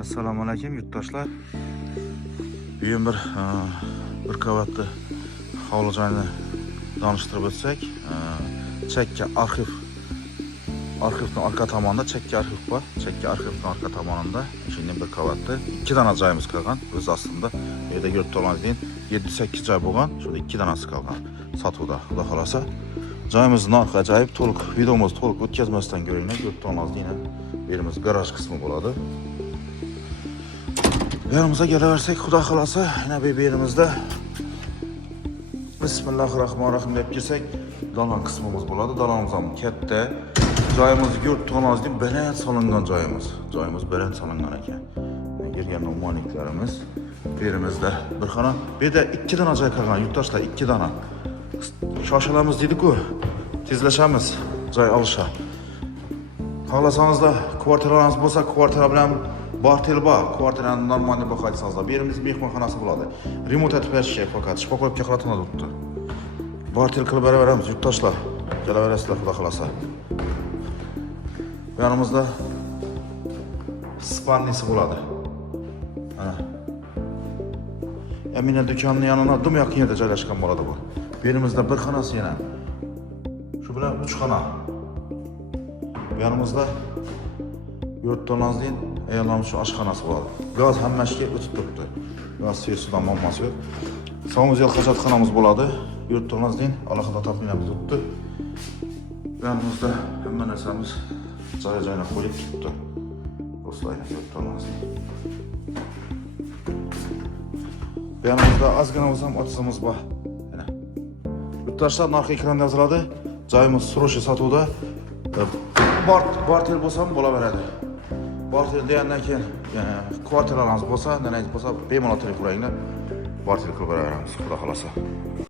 Assalomu alaykum yurtdoshlar. Bugun bir qavatli hovli joyini tanishtirib o'tsak, chekka arxivning orqa tomonida chekka arxiv bor. Chekka arxivning orqa tomonida shunday bir qavatli 2 dona joyimiz qolgan. O'z aslında bu yerda ko'rib turganingizdek 7-8 joy bo'lgan. Shunda 2 donasi qolgan. Sotuvda, xudo xolasa. Joyimiz narxi ajoyib, to'liq videomiz to'liq o'tkazmasdan ko'ringlar. Ko'rib turganingizdek, bu yerimiz garaj qismi bo'ladi. Yanımıza geleversek, Xudo xolasa, yine bir yerimizde Bismillahirrahmanirrahim deb girsek, dalan kısmımız bo'ladi. Dalanımız ham katta. Joyimizni ko'rib turganingizdek, baland solingan joyimiz. Joyimiz baland solingan ekan. Girgan moniklarimiz bu yerimizde bir xona. Bu yerda 2 dona joy qolgan, yurtdoshlar, 2 dona. Shoshilamiz deydi-ku, tezlashamiz joy olishga. Xohlasangiz kvartiralarimiz bo'lsa, kvartira bilan Bartel bor, kvartirani normalni boqaysanizlar. Bu yerimiz mehmonxonasi bo'ladi. Remont etib berishga faqat shifokorga qaratib turibdi. Bartel qilib beraveramiz yurtdoshlar. Kelaverasizlar xudo xolasa. Bu yanimizda spannisi bo'ladi. Mana. Emine do'konining yanına dim yaqin yerda joylashgan bo'ladi bu. Bu yerimizda bir xonasi yana. Shu bilan 3 xona. Bu yanimizda yurtdoshlarning ayollarimiz şu aşxonasi bo'ladi. Gaz hammasiga o'tib turibdi. Gaz suvidan muammosi yo'q. Samuzel hojatxonamiz bo'ladi. Yurtdoshlarning alohida topinamiz o'tdi. Yanimizda hamma narsamiz joy-joyina qo'yib turibdi. Do'stlar, yurtdoshlarning. Yanimizda ozgina o'zim otizimiz bor. Mana. Yurtdoshlar narxi ekranda yoziladi. Joyimiz Suroshi sotuvda. Bartel bo'lsa ham bo'laveradi. Bartel degandan keyin kvartiralarimiz bo'lsa, nima bo'lsa bemalol telefon qiling. Bartel qilib beraveramiz, xudo xolasa.